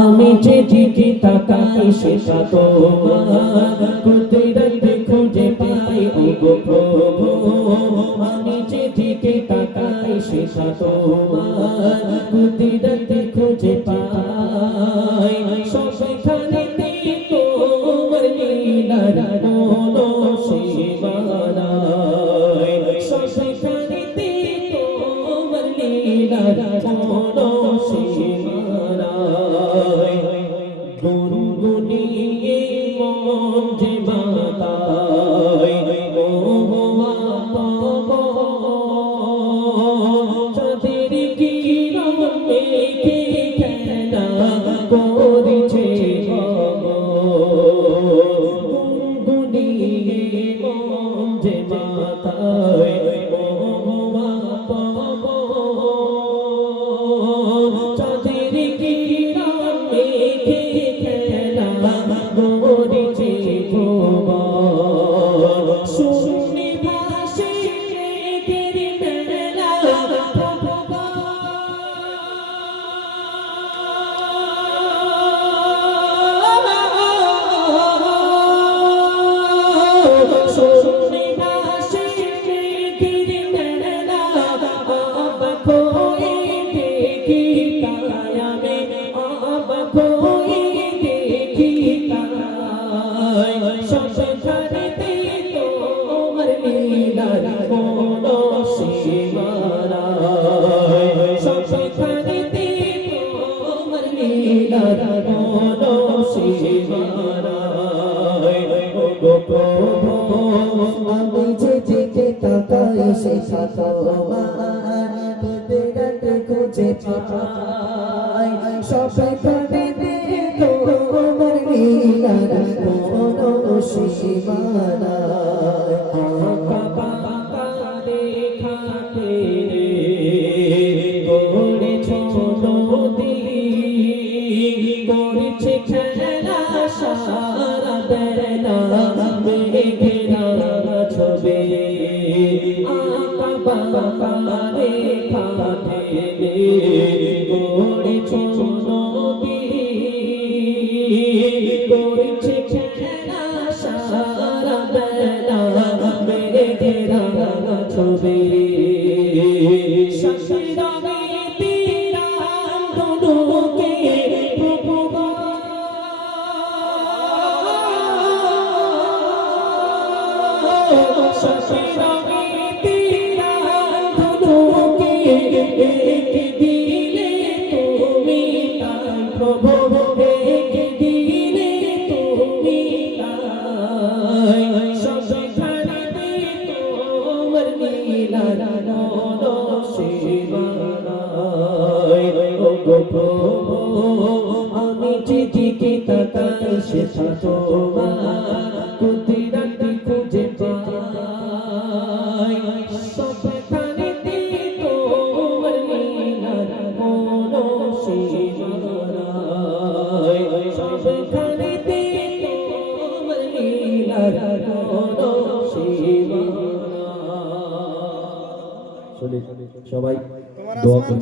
আমি যেদিকে তাকাই সেটা তোমার কুদরত খুঁজে পাই ও গো প্রভু। আমি যেদিকে তাকাই সেটা তোমার কুদরত খুঁজে পাই। সবখানেতে তোমার লীলার কোনো সীমা নাই। সবখানেতে তোমার লীলার কোনো সীমা নাই। গুনগুনিয়ে মন যে মাতায় ও চাঁদের কিরণ মেঘে খেলা করেছে গুনগুনিয়ে মন যে মাতায় চাঁদের কিরণ মেঘে খেলা করেছে শূন্য ভাসে মেঘের মেলা শূন্য ভাসে মেঘের মেলা অবাক হয়ে দেখি তাই আমি অবাক হয়ে দেখি তাই। সবখানেতে তোমার লীলার কোনো সীমা নাই। সবখানেতে তোমার লীলার কোনো সীমা নাই। ও গো প্রভু আমি যেদিকে তাকাই সেটা তোমার কুদরত খুঁজে পাই। সবখানেতে তোমার লীলার কোনো সীমা নাই। আঁকা বাঁকা রেখাতে গড়েছ নদী করেছে খেলা সারা বেলা মেঘেরা ছবি। আঁকা বাঁকা রেখাতে গড়েছ নদী করেছে খেলা সারা বেলা মেঘেরা ছবি। আমি যেদিকে তাকাই সেটা তোমার কুদরত খুঁজে পাই। সবখানেতে তোমার লীলার কোনো সীমা নাই। সবখানেতে তোমার লীলার কোনো সীমা নাই। সবাই দোয়া করুন।